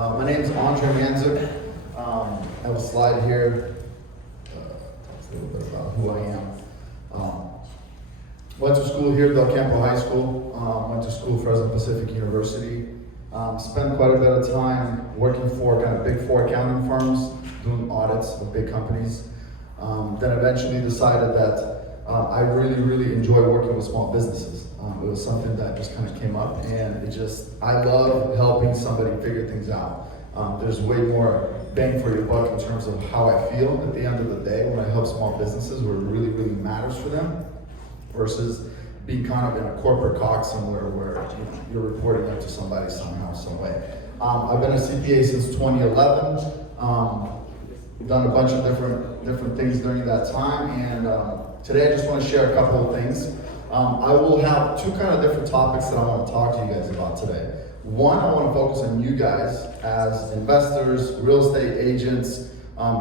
My name is andre.manzyuk. I have a slide here. Talks a little bit about who I am. Went to school here at Del Campo High School. Went to school at Fresno Pacific University. Spent quite a bit of time working for kind of big four accounting firms, doing audits of big companies. Then eventually decided that I really enjoy working with small businesses. It was something that just kind of came up, and I love helping somebody figure things out. There's way more bang for your buck in terms of how I feel at the end of the day when I help small businesses where it really matters for them, versus being kind of in a corporate cog somewhere where you're reporting up to somebody somehow, some way. I've been a CPA since 2011. Done a bunch of different things during that time, and today I just want to share a couple of things. I will have two kind of different topics that I want to talk to you guys about today. One, I want to focus on you guys as investors, real estate agents,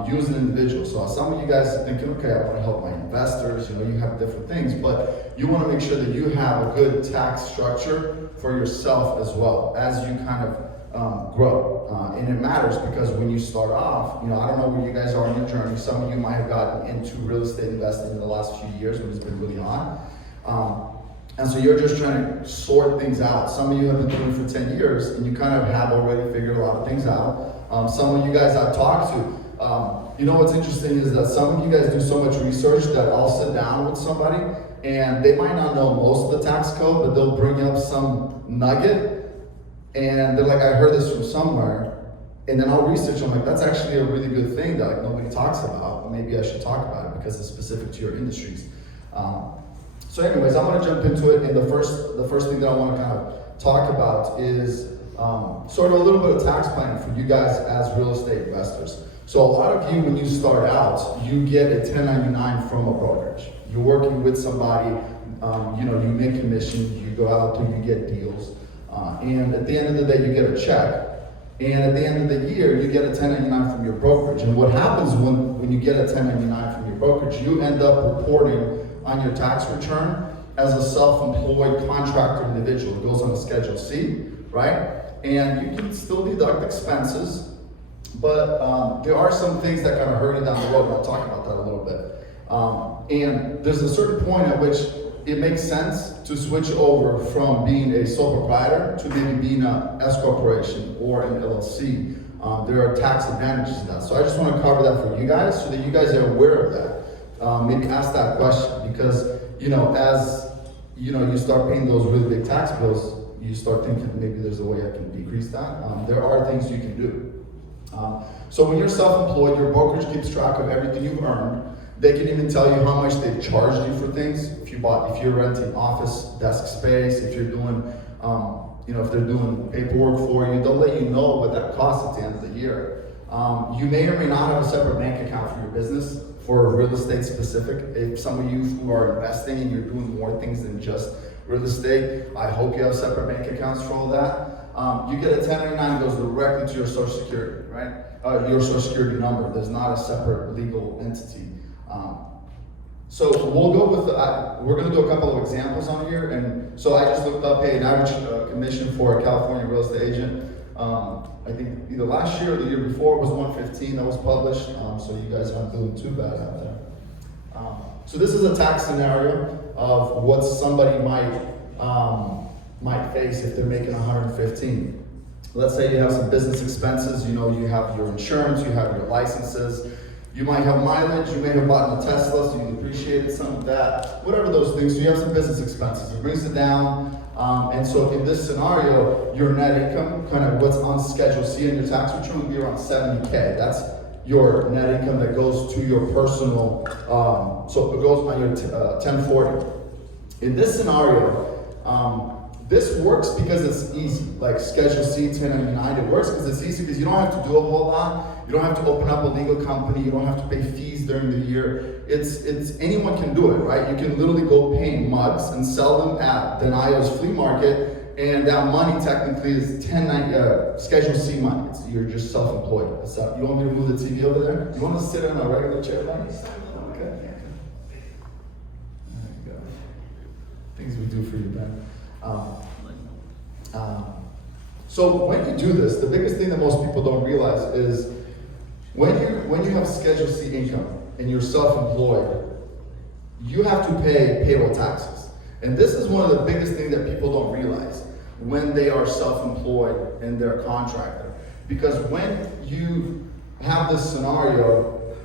you as an individual. So some of you guys are thinking, okay, I want to help my investors, you have different things, but you want to make sure that you have a good tax structure for yourself as well as you kind of grow. And it matters because when you start off, I don't know where you guys are on your journey. Some of you might have gotten into real estate investing in the last few years when it's been really hot. And so you're just trying to sort things out. Some of you have been doing it for 10 years and you kind of have already figured a lot of things out. Some of you guys I've talked to, what's interesting is that some of you guys do so much research that I'll sit down with somebody and they might not know most of the tax code, but they'll bring up some nugget and they're like, I heard this from somewhere. And then I'll research, I'm like, that's actually a really good thing that like nobody talks about. Maybe I should talk about it because it's specific to your industries. So anyways, I'm going to jump into it, and the first thing that I want to kind of talk about is sort of a little bit of tax planning for you guys as real estate investors. So a lot of you, when you start out, you get a 1099 from a brokerage. You're working with somebody, you make commission, you go out there, you get deals, and at the end of the day, you get a check. And at the end of the year, you get a 1099 from your brokerage. And what happens when you get a 1099 from your brokerage, you end up reporting on your tax return as a self-employed contractor individual. It goes on a Schedule C, right? And you can still deduct expenses, but there are some things that kind of hurt you down the road, and I'll talk about that a little bit. And there's a certain point at which it makes sense to switch over from being a sole proprietor to maybe being an S corporation or an LLC. There are tax advantages to that. So I just want to cover that for you guys so that you guys are aware of that. Maybe ask that question because, as you start paying those really big tax bills, you start thinking maybe there's a way I can decrease that. There are things you can do. So when you're self-employed, your brokerage keeps track of everything you've earned. They can even tell you how much they've charged you for things. If you're renting office desk space, if you're doing, if they're doing paperwork for you, they'll let you know what that costs at the end of the year. You may or may not have a separate bank account for your business. For real estate specific, if some of you who are investing and you're doing more things than just real estate, I hope you have separate bank accounts for all that. You get a 1099 that goes directly to your Social Security, right? Your Social Security number. There's not a separate legal entity. So we'll go with we're going to do a couple of examples on here. And so I just looked up, an average commission for a California real estate agent. I think either last year or the year before was 115 that was published, so you guys aren't doing too bad out there. So this is a tax scenario of what somebody might face if they're making 115. Let's say you have some business expenses, you have your insurance, you have your licenses, you might have mileage, you may have bought a Tesla, so you depreciated some of that, whatever those things, so you have some business expenses. It brings it down. And so in this scenario, your net income, kind of what's on Schedule C in your tax return, would be around 70K. That's your net income that goes to your personal, so it goes on your 1040. In this scenario, this works because it's easy. Like Schedule C, 1099, it works because it's easy because you don't have to do a whole lot. You don't have to open up a legal company. You don't have to pay fees during the year. It's anyone can do it, right? You can literally go paint mugs and sell them at Denio's flea market, and that money technically is Schedule C money. You're just self-employed. So you want me to move the TV over there? You want to sit in a regular chair, buddy? Okay. There you go. Things we do for you, Ben. So when you do this, the biggest thing that most people is when you have Schedule C income and you're self-employed, you have to pay payroll taxes. And this is one of the biggest things that people don't realize when they are self-employed and they're a contractor. Because when you have this scenario,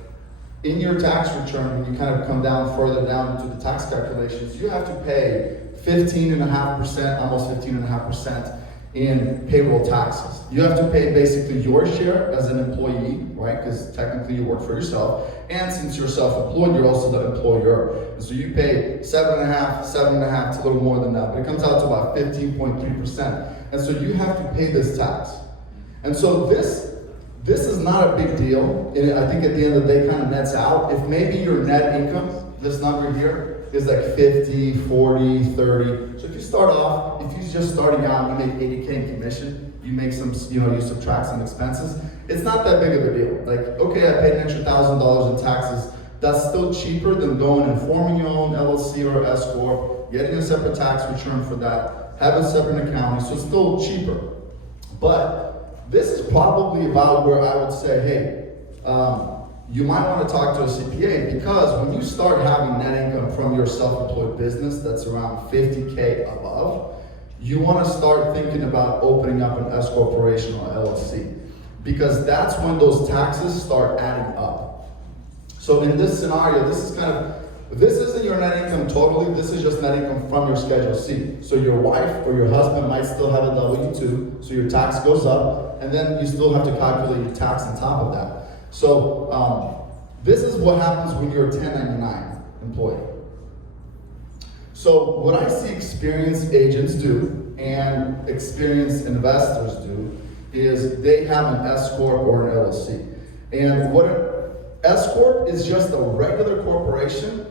in your tax return, when you kind of come down further down into the tax calculations, you have to pay 15.5%, almost 15.5% in payroll taxes. You have to pay basically your share as an employee, right? Because technically you work for yourself. And since you're self-employed, you're also the employer. And so you pay 7.5%, it's a little more than that, but it comes out to about 15.3%. And so you have to pay this tax. And so this is not a big deal. And I think at the end of the day, kind of nets out. If maybe your net income, this number here, is like 50, 40, 30. So if you start off, if you're just starting out, you make 80K in commission, you make some, you subtract some expenses, it's not that big of a deal. Like, okay, I paid an extra $1,000 in taxes. That's still cheaper than going and forming your own LLC or S Corp, getting a separate tax return for that, having a separate accounting, so it's still cheaper. But this is probably about where I would say, hey, you might want to talk to a CPA, because when you start having net income from your self-employed business that's around 50K above, you want to start thinking about opening up an S corporation or LLC, because that's when those taxes start adding up. So in this scenario, this isn't your net income totally, this is just net income from your Schedule C. So your wife or your husband might still have a W-2, so your tax goes up, and then you still have to calculate your tax on top of that. So this is what happens when you're a 1099 employee. So what I see experienced agents do and experienced investors do is they have an S Corp or an LLC. And what an S Corp is just a regular corporation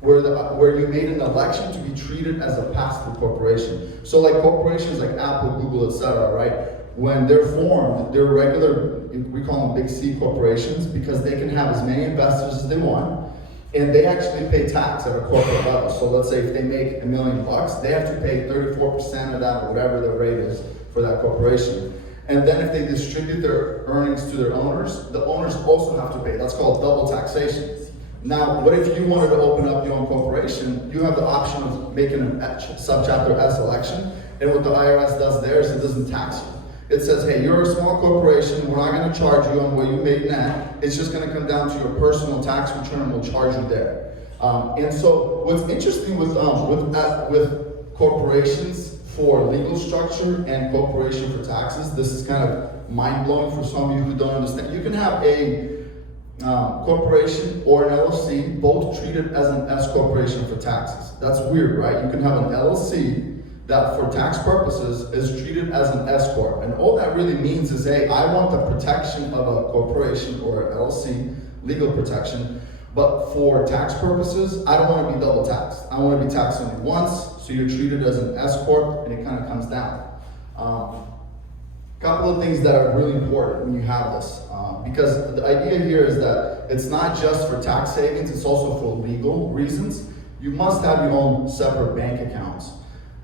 where you made an election to be treated as a pass-through corporation. So like corporations like Apple, Google, etc., right? When they're formed, they're regular, we call them big C corporations, because they can have as many investors as they want, and they actually pay tax at a corporate level. So let's say if they make $1 million, they have to pay 34% of that, or whatever the rate is for that corporation. And then if they distribute their earnings to their owners, the owners also have to pay. That's called double taxation. Now, what if you wanted to open up your own corporation? You have the option of making a subchapter S election, and what the IRS does there is it doesn't tax you. It says, hey, you're a small corporation, we're not going to charge you on what you made net, it's just going to come down to your personal tax return and we'll charge you there. And so what's interesting with corporations for legal structure and corporation for taxes, this is kind of mind-blowing for some of you who don't understand. You can have a corporation or an LLC both treated as an S corporation for taxes. That's weird, right? You can have an LLC that for tax purposes is treated as an S Corp. And all that really means is, hey, I want the protection of a corporation or an LLC, legal protection, but for tax purposes, I don't want to be double taxed. I want to be taxed only once, so you're treated as an S Corp, and it kind of comes down. Couple of things that are really important when you have this, because the idea here is that it's not just for tax savings, it's also for legal reasons. You must have your own separate bank accounts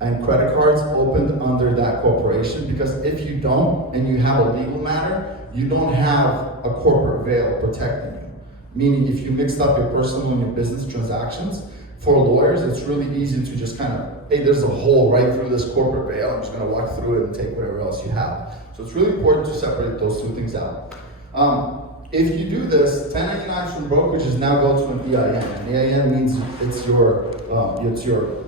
and credit cards opened under that corporation, because if you don't and you have a legal matter, you don't have a corporate veil protecting you. Meaning if you mixed up your personal and your business transactions, for lawyers it's really easy to just kind of, hey, there's a hole right through this corporate veil, I'm just going to walk through it and take whatever else you have. So it's really important to separate those two things out. If you do this, 1099s from brokerages now go to an EIN. An EIN means it's your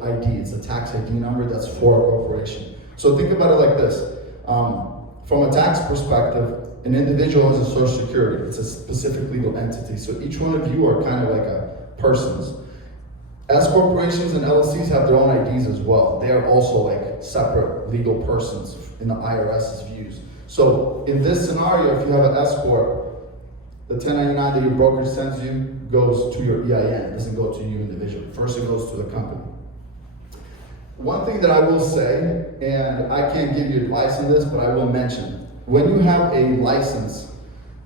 ID, it's a tax ID number that's for a corporation. So think about it like this. From a tax perspective, an individual has a social security. It's a specific legal entity. So each one of you are kind of like a persons. S corporations and LLCs have their own IDs as well. They are also like separate legal persons in the IRS's views. So in this scenario, if you have an S corp, the 1099 that your brokerage sends you goes to your EIN. It doesn't go to you individually. First, it goes to the company. One thing that I will say, and I can't give you advice on this, but I will mention, when you have a license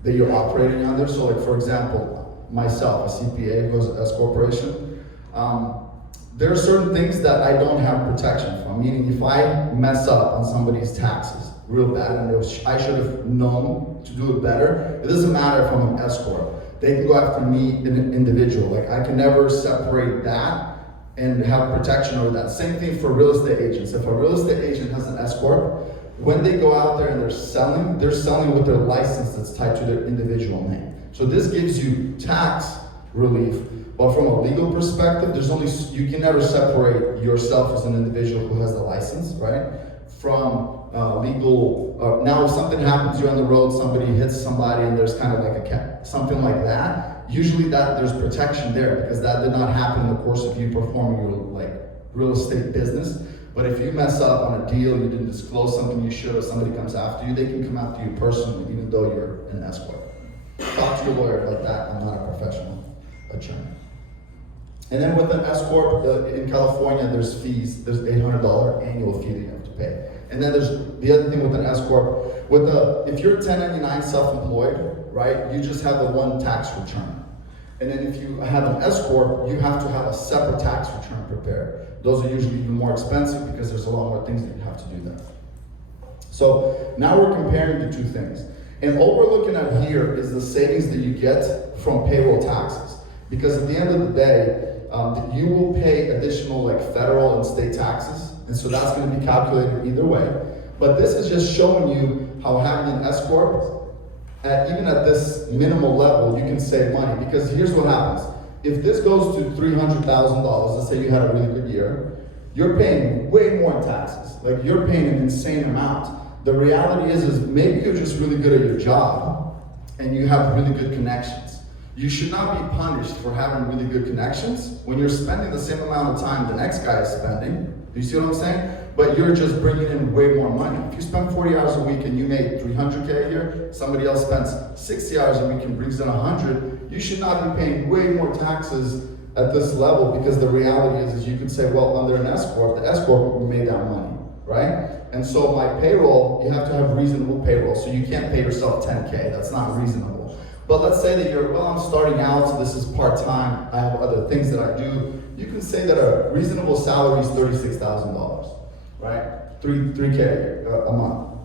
that you're operating under, so like for example, myself, a CPA who has an S corporation, there are certain things that I don't have protection from, meaning if I mess up on somebody's taxes, real bad and I should have known to do it better. It doesn't matter if I'm an S corp. They can go after me, an individual. Like I can never separate that and have protection over that. Same thing for real estate agents. If a real estate agent has an S corp, when they go out there and they're selling with their license that's tied to their individual name. So this gives you tax relief, but from a legal perspective, you can never separate yourself as an individual who has the license, right? From legal, now if something happens, you're on the road, somebody hits somebody and there's kind of like something like that, usually there's protection there because that did not happen in the course of you performing your like real estate business. But if you mess up on a deal, you didn't disclose something you should, or somebody comes after you, they can come after you personally, even though you're an S corp. Talk to your lawyer about that. I'm not a professional attorney. And then with an S corp in California, there's fees. There's $800 annual fee that you have to pay. And then there's the other thing with an S corp. If you're 1099 self-employed, right, you just have the one tax return. And then if you have an S corp, you have to have a separate tax return prepared. Those are usually even more expensive because there's a lot more things that you have to do there. So now we're comparing the two things. And what we're looking at here is the savings that you get from payroll taxes. Because at the end of the day, you will pay additional like federal and state taxes. And so that's going to be calculated either way. But this is just showing you how having an S corp, even at this minimal level, you can save money. Because here's what happens. If this goes to $300,000, let's say you had a really good year, you're paying way more in taxes. Like you're paying an insane amount. The reality is maybe you're just really good at your job and you have really good connections. You should not be punished for having really good connections when you're spending the same amount of time the next guy is spending. Do you see what I'm saying? But you're just bringing in way more money. If you spend 40 hours a week and you made $300K a year, somebody else spends 60 hours a week and brings in 100, you should not be paying way more taxes at this level, because the reality is you can say, well, under an S corp, the S corp made that money, right? And so my payroll, you have to have reasonable payroll. So you can't pay yourself 10K, that's not reasonable. But let's say that I'm starting out, so this is part-time, I have other things that I do. You can say that a reasonable salary is $36,000, right? 3K a month.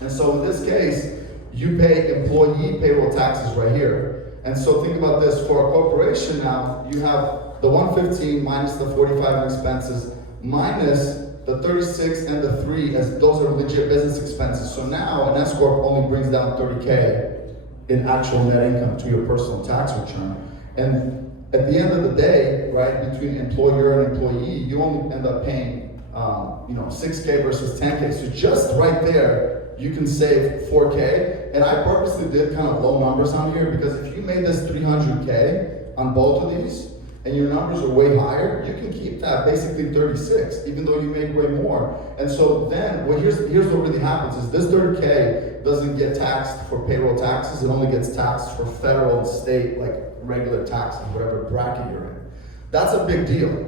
And so in this case, you pay employee payroll taxes right here. And so think about this, for a corporation now, you have the 115 minus the 45 expenses, minus the 36 and the 3, as those are legit business expenses. So now an S corp only brings down 30K in actual net income to your personal tax return. And at the end of the day, right, between employer and employee, you only end up paying 6K versus 10K. So just right there, you can save 4K. And I purposely did kind of low numbers on here, because if you made this 300K on both of these, and your numbers are way higher, you can keep that basically 36, even though you made way more. And so then, here's what really happens is this 30K doesn't get taxed for payroll taxes, it only gets taxed for federal and state, like regular taxes, whatever bracket you're in. That's a big deal.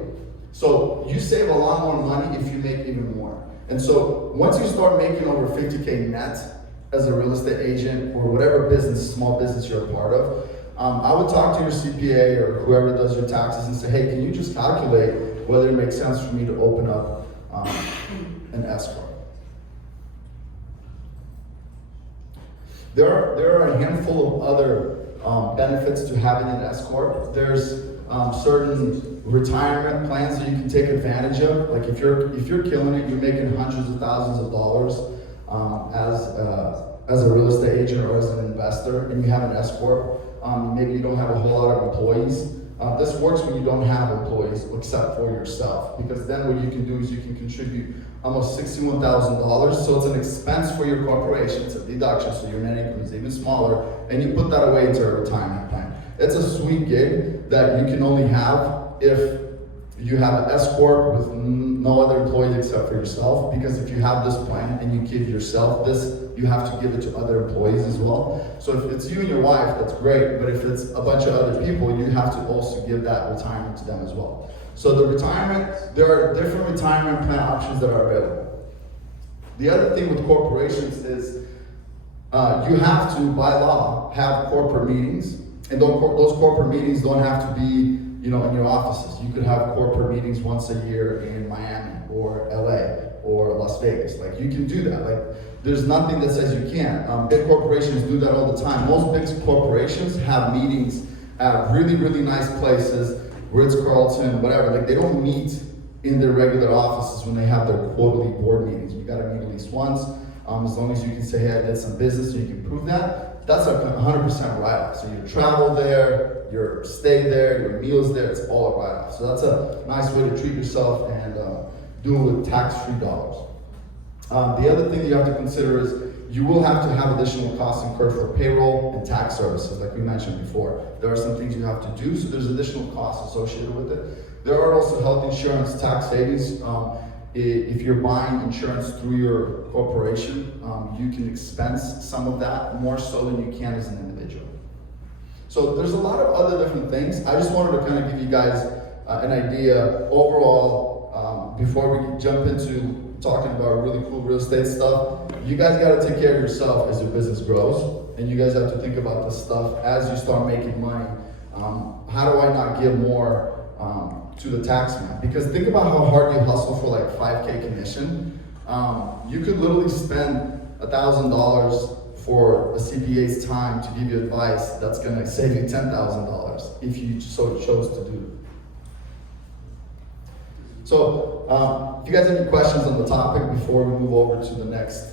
So you save a lot more money if you make even more. And so once you start making over 50K net as a real estate agent or whatever business, small business you're a part of, I would talk to your CPA or whoever does your taxes and say, hey, can you just calculate whether it makes sense for me to open up an S corp? There are a handful of other benefits to having an S corp. There's certain retirement plans that you can take advantage of. Like if you're killing it, you're making hundreds of thousands of dollars as a real estate agent or as an investor, and you have an S corp. Maybe you don't have a whole lot of employees. This works when you don't have employees except for yourself, because then what you can do is you can contribute almost $61,000. So it's an expense for your corporation, it's a deduction, so your net income is even smaller, and you put that away into a retirement plan. It's a sweet gig that you can only have if you have an S corp with no other employees except for yourself, because if you have this plan and you give yourself this, you have to give it to other employees as well. So if it's you and your wife, that's great, but if it's a bunch of other people, you have to also give that retirement to them as well. So the retirement, there are different retirement plan options that are available. The other thing with corporations is you have to, by law, have corporate meetings, and those corporate meetings don't have to be in your offices. You could have corporate meetings once a year in Miami or LA. or Las Vegas. Like, you can do that. Like, there's nothing that says you can't. Big corporations do that all the time. Most big corporations have meetings at really, really nice places, Ritz-Carlton, whatever. Like, they don't meet in their regular offices when they have their quarterly board meetings. You gotta meet at least once. As long as you can say, hey, I did some business, and you can prove that, that's a 100% write-off. So your travel there, your stay there, your meals there, it's all a write-off. So that's a nice way to treat yourself and do it with tax-free dollars. The other thing you have to consider is you will have to have additional costs incurred for payroll and tax services, like we mentioned before. There are some things you have to do, so there's additional costs associated with it. There are also health insurance tax savings. If you're buying insurance through your corporation, you can expense some of that more so than you can as an individual. So there's a lot of other different things. I just wanted to kind of give you guys an idea overall before we jump into talking about really cool real estate stuff. You guys got to take care of yourself as your business grows, and you guys have to think about this stuff as you start making money. How do I not give more to the tax man? Because think about how hard you hustle for like 5K commission. You could literally spend $1,000 for a CPA's time to give you advice that's going to save you $10,000 if you so chose to do it. So, if you guys have any questions on the topic before we move over to the next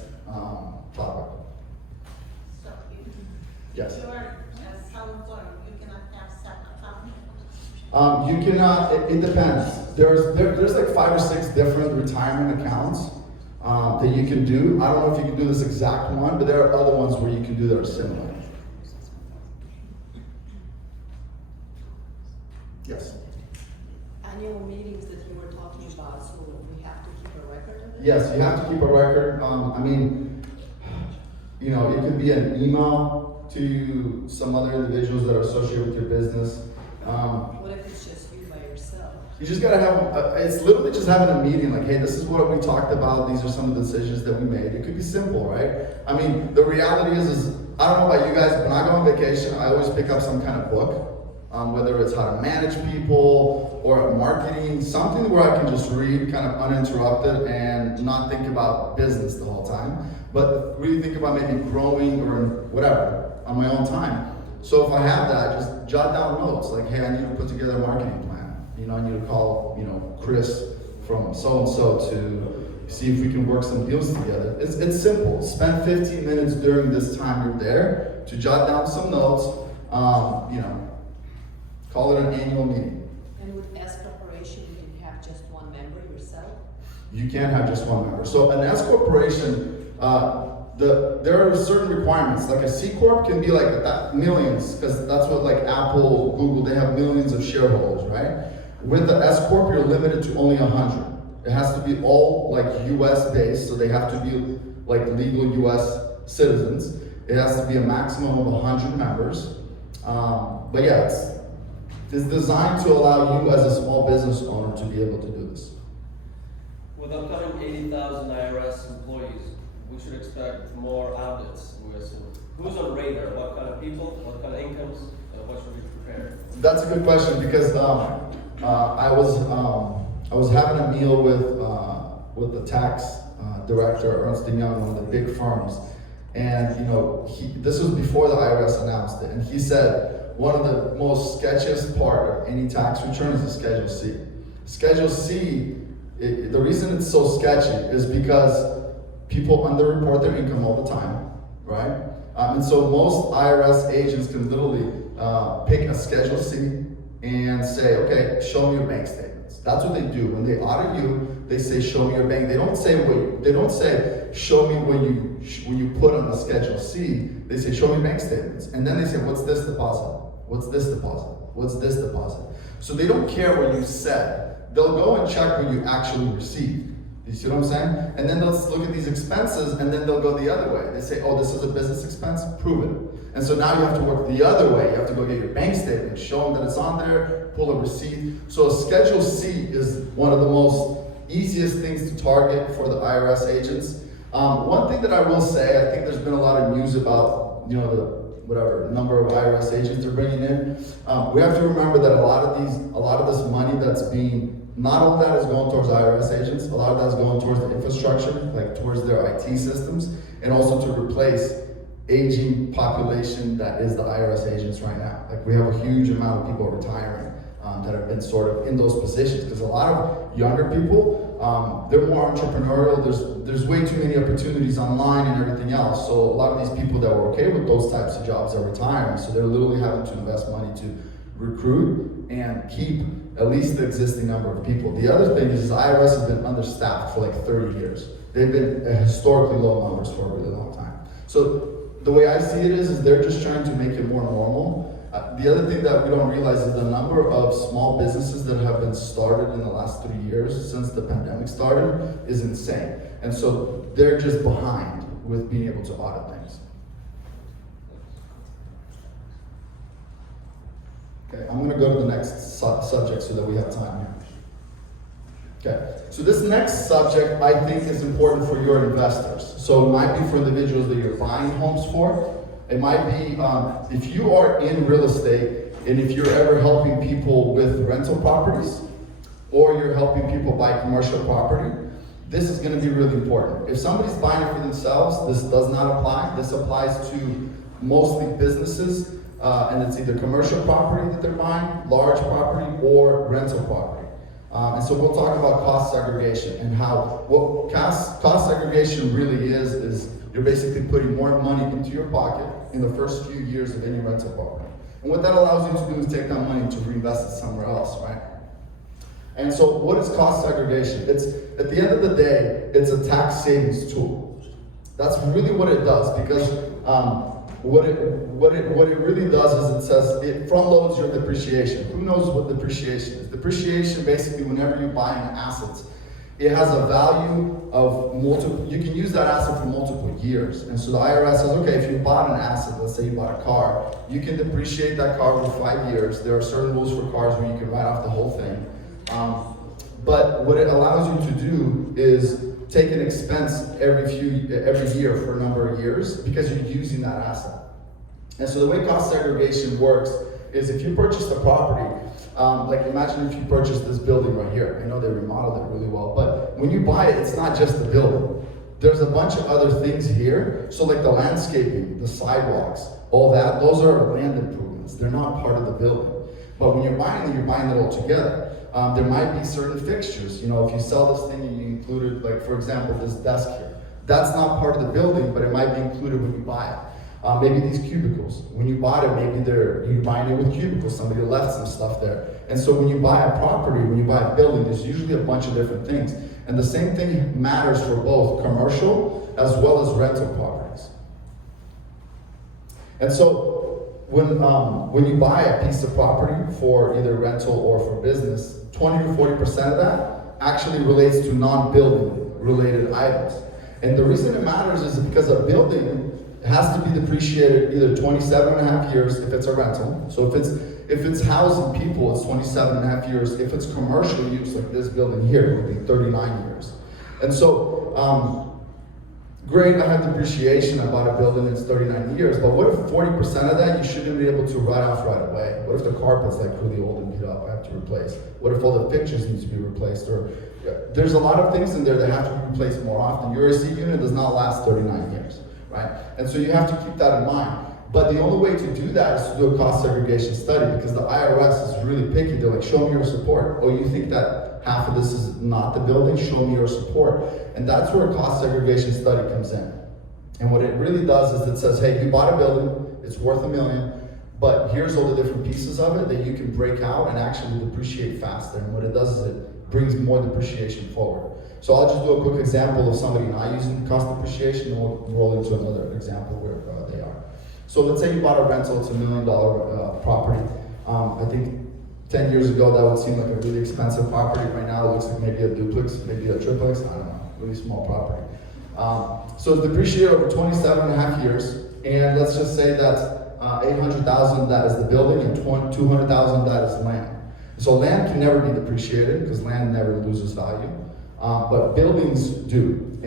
topic. So, Yes. if you are a self-employed, you cannot have separate account? You cannot, it depends. There's like 5 or 6 different retirement accounts that you can do. I don't know if you can do this exact one, but there are other ones where you can do that are similar. Yes. Annual meetings that you were talking about, so we have to keep a record of it? Yes, you have to keep a record. I mean, you know, it could be an email to some other individuals that are associated with your business. What if it's just you by yourself? You just gotta have, it's literally just having a meeting, like, hey, this is what we talked about, these are some of the decisions that we made. It could be simple, right? I mean, the reality is I don't know about you guys, when I go on vacation, I always pick up some kind of book, whether it's how to manage people or marketing, something where I can just read kind of uninterrupted and not think about business the whole time, but really think about maybe growing or whatever on my own time. So if I have that, just jot down notes, like, hey, I need to put together a marketing plan. You know, I need to call, you know, Chris from so-and-so to see if we can work some deals together. It's simple. Spend 15 minutes during this time you're there to jot down some notes, you know, call it an annual meeting. And with S corporation, you can have just one member yourself? You can't have just one member. So an S corporation, there are certain requirements. Like a C corp can be like millions, because that's what like Apple, Google, they have millions of shareholders, right? With the S corp, you're limited to only 100. It has to be all like US based, so they have to be like legal US citizens. It has to be a maximum of 100 members. But yeah, it's designed to allow you as a small business owner to be able to do this. With upcoming 80,000 IRS employees, we should expect more audits, we assume. Who's on radar? What kind of people? What kind of incomes? What should we prepare? That's a good question, because I was having a meal with the tax director, Ernst & Young, one of the big firms, and you know, this was before the IRS announced it, and he said one of the most sketchiest part of any tax return is the Schedule C. Schedule C, the reason it's so sketchy is because people underreport their income all the time, right? And so most IRS agents can literally pick a Schedule C and say, okay, show me your bank statements. That's what they do. When they audit you, they say, show me your bank. They don't say, show me what you put on the Schedule C. They say, show me bank statements. And then they say, what's this deposit? What's this deposit? What's this deposit? So they don't care what you said. They'll go and check what you actually received. You see what I'm saying? And then they'll look at these expenses, and then they'll go the other way. They say, oh, this is a business expense, prove it. And so now you have to work the other way. You have to go get your bank statement, show them that it's on there, pull a receipt. So a Schedule C is one of the most easiest things to target for the IRS agents. One thing that I will say, I think there's been a lot of news about, you know, the number of IRS agents they're bringing in. We have to remember that a lot of this money that's being Not all of that is going towards IRS agents. A lot of that is going towards the infrastructure, like towards their IT systems, and also to replace aging population that is the IRS agents right now. Like we have a huge amount of people retiring that have been sort of in those positions, because a lot of younger people, they're more entrepreneurial. There's way too many opportunities online and everything else. So a lot of these people that were okay with those types of jobs are retiring. So they're literally having to invest money to recruit and keep at least the existing number of people. The other thing is IRS has been understaffed for like 30 years. They've been at historically low numbers for a really long time. So the way I see it is they're just trying to make it more normal. The other thing that we don't realize is the number of small businesses that have been started in the last 3 years since the pandemic started is insane. And so they're just behind with being able to audit things. Okay, I'm gonna go to the next subject so that we have time here. Okay, so this next subject I think is important for your investors. So it might be for individuals that you're buying homes for. It might be if you are in real estate and if you're ever helping people with rental properties or you're helping people buy commercial property, this is going to be really important. If somebody's buying it for themselves, this does not apply. This applies to mostly businesses and it's either commercial property that they're buying, large property, or rental property. And so we'll talk about cost segregation and how what cost segregation really is you're basically putting more money into your pocket in the first few years of any rental property. And what that allows you to do is take that money to reinvest it somewhere else, right? And so what is cost segregation? It's, at the end of the day, it's a tax savings tool. That's really what it does, because what it really does is it says it front loads your depreciation. Who knows what depreciation is? Depreciation, basically, whenever you buy an asset, it has a value of multiple, you can use that asset for multiple years. And so the IRS says, okay, if you bought an asset, let's say you bought a car, you can depreciate that car over 5 years. There are certain rules for cars where you can write off the whole thing. But what it allows you to do is take an expense every year for a number of years because you're using that asset. And so the way cost segregation works is if you purchase a property, like imagine if you purchased this building right here. I know they remodeled it really well, but when you buy it, it's not just the building. There's a bunch of other things here. So like the landscaping, the sidewalks, all that, those are land improvements. They're not part of the building. But when you're buying it all together. There might be certain fixtures. You know, if you sell this thing and you included, like for example, this desk here, that's not part of the building, but it might be included when you buy it. Maybe these cubicles. When you bought it, maybe you're buying it with cubicles. Somebody left some stuff there. And so when you buy a property, when you buy a building, there's usually a bunch of different things. And the same thing matters for both commercial as well as rental properties. And so when you buy a piece of property for either rental or for business, 20 to 40% of that actually relates to non-building related items. And the reason it matters is because a building has to be depreciated either 27 and a half years if it's a rental. So if it's housing people, it's 27 and a half years. If it's commercial use, like this building here, it would be 39 years. And so, great, I have depreciation. I bought a building that's 39 years, but what if 40% of that you shouldn't be able to write off right away? What if the carpet's like really old and beat up, I have to replace? What if all the fixtures need to be replaced? Or there's a lot of things in there that have to be replaced more often. Your AC unit does not last 39 years, right? And so you have to keep that in mind. But the only way to do that is to do a cost segregation study, because the IRS is really picky. They're like, show me your support. Oh, you think that half of this is not the building? Show me your support. And that's where a cost segregation study comes in. And what it really does is it says, hey, you bought a building, it's worth $1 million, but here's all the different pieces of it that you can break out and actually depreciate faster. And what it does is it brings more depreciation forward. So I'll just do a quick example of somebody not using cost depreciation, and we'll roll into another example where they are. So let's say you bought a rental, it's $1 million property. I think 10 years ago that would seem like a really expensive property. Right now it looks like maybe a duplex, maybe a triplex, I don't know, really small property. So it's depreciated over 27 and a half years, and let's just say that 800,000 that is the building and 200,000 that is land. So land can never be depreciated because land never loses value, but buildings do,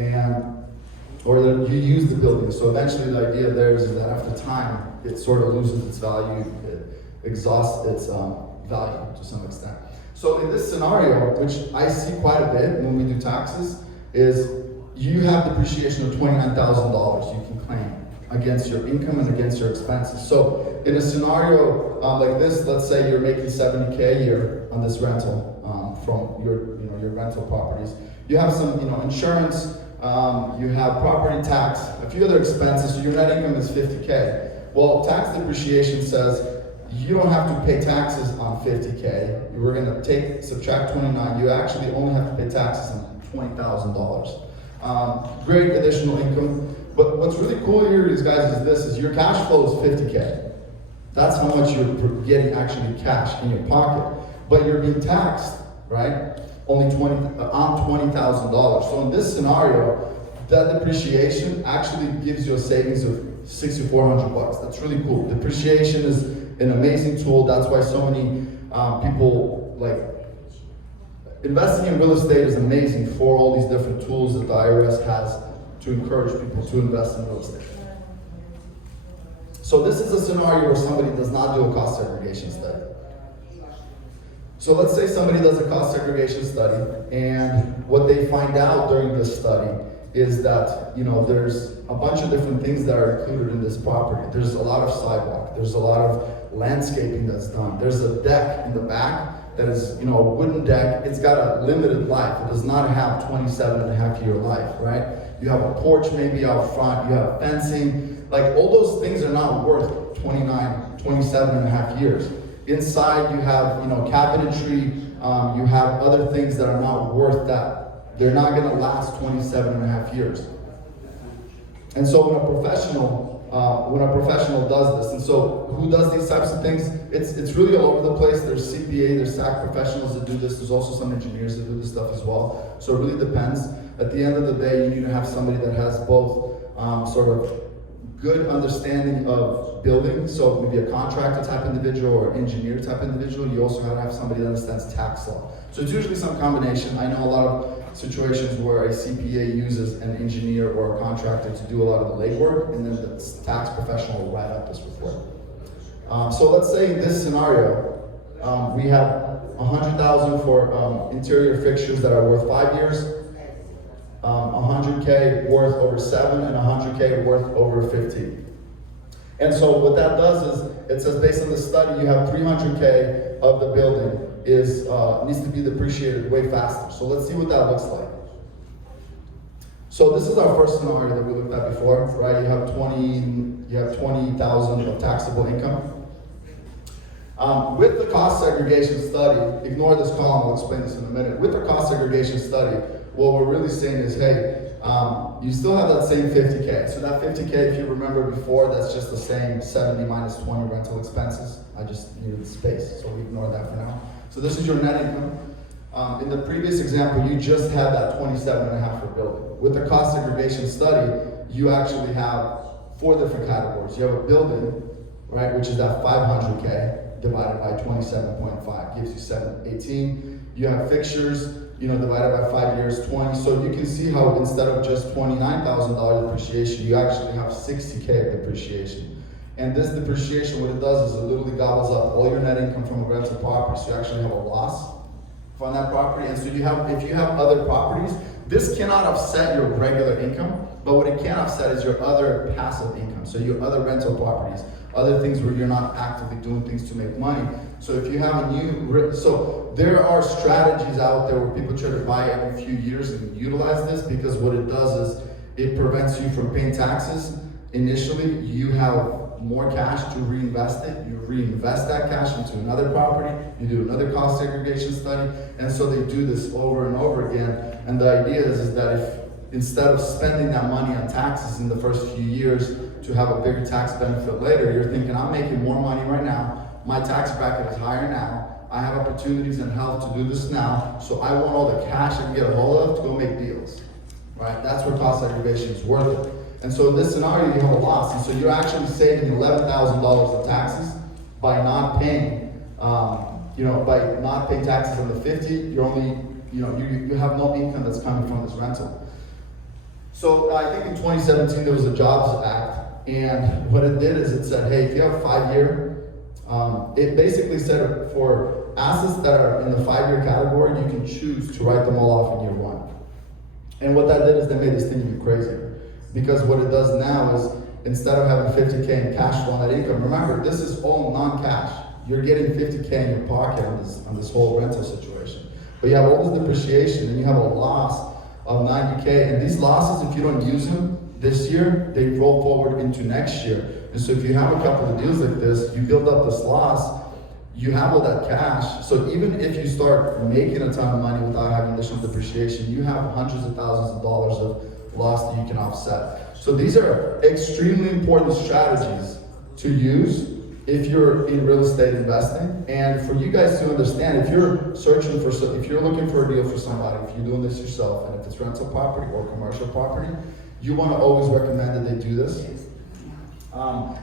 or you use the building. So eventually the idea there is that after time, it sort of loses its value, it exhausts its value to some extent. So in this scenario, which I see quite a bit when we do taxes, is you have depreciation of $29,000 you can claim against your income and against your expenses. So in a scenario like this, let's say you're making $70K a year on this rental from your rental properties. You have some insurance, you have property tax, a few other expenses, so your net income is $50K. Well, tax depreciation says you don't have to pay taxes on $50K. We're going to subtract 29. You actually only have to pay taxes on $20,000. Great additional income. But what's really cool here is, guys, is your cash flow is $50K. That's how much you're getting actually cash in your pocket. But you're being taxed, right? Only on $20,000. So in this scenario, that depreciation actually gives you a savings of $6,400. That's really cool. Depreciation is an amazing tool. That's why so many people investing in real estate is amazing for all these different tools that the IRS has to encourage people to invest in real estate. So this is a scenario where somebody does not do a cost segregation study. So let's say somebody does a cost segregation study, and what they find out during this study is that there's a bunch of different things that are included in this property. There's a lot of sidewalk, there's a lot of landscaping that's done. There's a deck in the back that is a wooden deck. It's got a limited life. It does not have 27.5-year life, right? You have a porch maybe out front, you have fencing. Like, all those things are not worth 27.5 years. Inside you have cabinetry, you have other things that are not worth that. They're not going to last 27.5 years. And so when a professional does this, and so who does these types of things? It's really all over the place. There's CPA, there's SAC professionals that do this. There's also some engineers that do this stuff as well. So it really depends. At the end of the day, you need to have somebody that has both sort of good understanding of building, so maybe a contractor type individual or engineer type individual. You also have to have somebody that understands tax law. So it's usually some combination. I know a lot of situations where a CPA uses an engineer or a contractor to do a lot of the legwork, and then the tax professional will write up this report. So let's say in this scenario, we have $100,000 for interior fixtures that are worth 5 years, $100K worth over 7, and $100K worth over 15. And so what that does is, it says based on the study, you have $300K of the building needs to be depreciated way faster. So let's see what that looks like. So this is our first scenario that we looked at before, right? You have 20,000 of taxable income. With the cost segregation study, ignore this column, I'll explain this in a minute. With the cost segregation study, what we're really saying is, hey, you still have that same 50K. So that 50K, if you remember before, that's just the same 70 minus 20 rental expenses. I just needed the space, so we ignore that for now. So this is your net income. In the previous example, you just had that 27.5 for building. With the cost segregation study, you actually have 4 different categories. You have a building, right, which is that 500K divided by 27.5, gives you 718. You have fixtures, divided by 5 years, 20. So you can see how instead of just $29,000 depreciation, you actually have 60K of depreciation. And this depreciation, what it does is it literally gobbles up all your net income from a rental property. So you actually have a loss on that property. And so if you have other properties, this cannot offset your regular income, but what it can offset is your other passive income. So your other rental properties, other things where you're not actively doing things to make money. So if you have so there are strategies out there where people try to buy every few years and utilize this, because what it does is it prevents you from paying taxes. Initially, you have more cash to reinvest it. You reinvest that cash into another property. You do another cost segregation study. And so they do this over and over again. And the idea is that if instead of spending that money on taxes in the first few years to have a bigger tax benefit later, you're thinking, I'm making more money right now. My tax bracket is higher now. I have opportunities and health to do this now. So I want all the cash I can get a hold of to go make deals, right? That's where cost segregation is worth it. And so in this scenario, you have a loss. And so you're actually saving $11,000 of taxes by not paying, by not paying taxes on the 50. You're only, you have no income that's coming from this rental. So I think in 2017 there was a Jobs Act, and what it did is it said, hey, if you have a 5-year It basically said for assets that are in the 5-year category, you can choose to write them all off in year 1. And what that did is they made this thing even crazier. Because what it does now is, instead of having 50K in cash flow on that income, remember, this is all non-cash. You're getting 50K in your pocket on this whole rental situation. But you have all this depreciation and you have a loss of 90K. And these losses, if you don't use them this year, they roll forward into next year. And so if you have a couple of deals like this, you build up this loss, you have all that cash. So even if you start making a ton of money without having additional depreciation, you have hundreds of thousands of dollars of loss that you can offset. So these are extremely important strategies to use if you're in real estate investing. And for you guys to understand, if you're searching for, if you're looking for a deal for somebody, if you're doing this yourself, and if it's rental property or commercial property, you want to always recommend that they do this.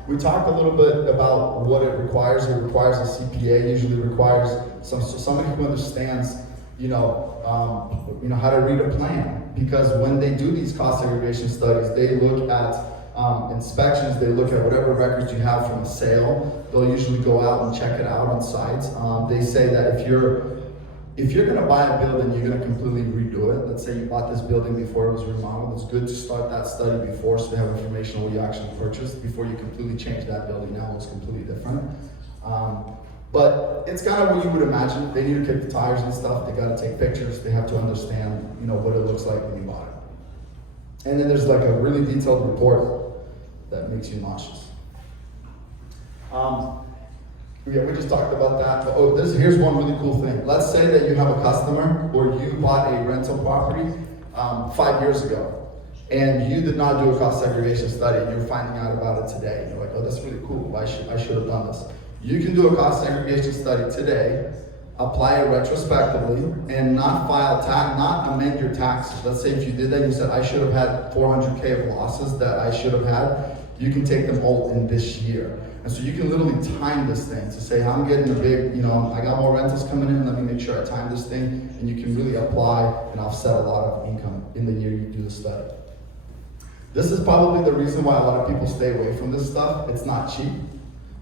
We talked a little bit about what it requires. It requires a CPA. Usually requires somebody who understands, how to read a plan. Because when they do these cost segregation studies, they look at inspections. They look at whatever records you have from a sale. They'll usually go out and check it out on sites. They say that if you're going to buy a building, you're going to completely redo it. Let's say you bought this building before it was remodeled. It's good to start that study before, so they have information on what you actually purchased before you completely change that building. Now it's completely different. But it's kind of what you would imagine. They need to kick the tires and stuff. They got to take pictures. They have to understand, what it looks like when you bought it. And then there's like a really detailed report that makes you nauseous. Yeah, we just talked about that. But here's one really cool thing. Let's say that you have a customer or you bought a rental property 5 years ago, and you did not do a cost segregation study, and you're finding out about it today. You're like, oh, that's really cool. I should have done this. You can do a cost segregation study today, apply it retrospectively, and not not amend your taxes. Let's say if you did that, you said, I should have had 400K of losses that I should have had. You can take them all in this year. And so you can literally time this thing to say, I'm getting a big, I got more rentals coming in, let me make sure I time this thing, and you can really apply and offset a lot of income in the year you do the study. This is probably the reason why a lot of people stay away from this stuff. It's not cheap.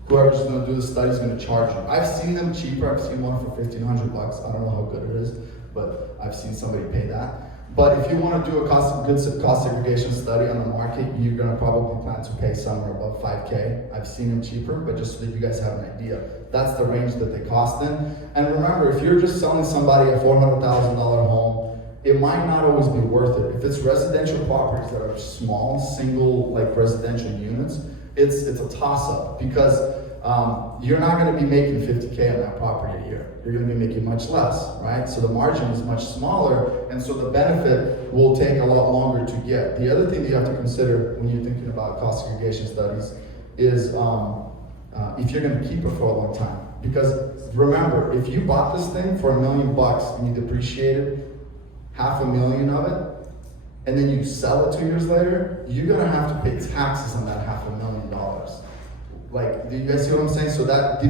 Whoever's gonna do the study is gonna charge you. I've seen them cheaper. I've seen one for $1,500. I don't know how good it is, but I've seen somebody pay that. But if you want to do a good cost segregation study on the market, you're going to probably plan to pay somewhere above 5K. I've seen them cheaper, but just so that you guys have an idea, that's the range that they cost in. And remember, if you're just selling somebody a $400,000 home, it might not always be worth it. If it's residential properties that are small, single, like residential units, it's a toss-up because you're not going to be making 50K on that property a year. You're going to be making much less, right? So the margin is much smaller, and so the benefit will take a lot longer to get. The other thing that you have to consider when you're thinking about cost segregation studies is if you're going to keep it for a long time. Because remember, if you bought this thing for $1 million and you depreciated $500,000 of it, and then you sell it 2 years later, you're going to have to pay taxes on that $500,000. Like, do you guys see what I'm saying? So that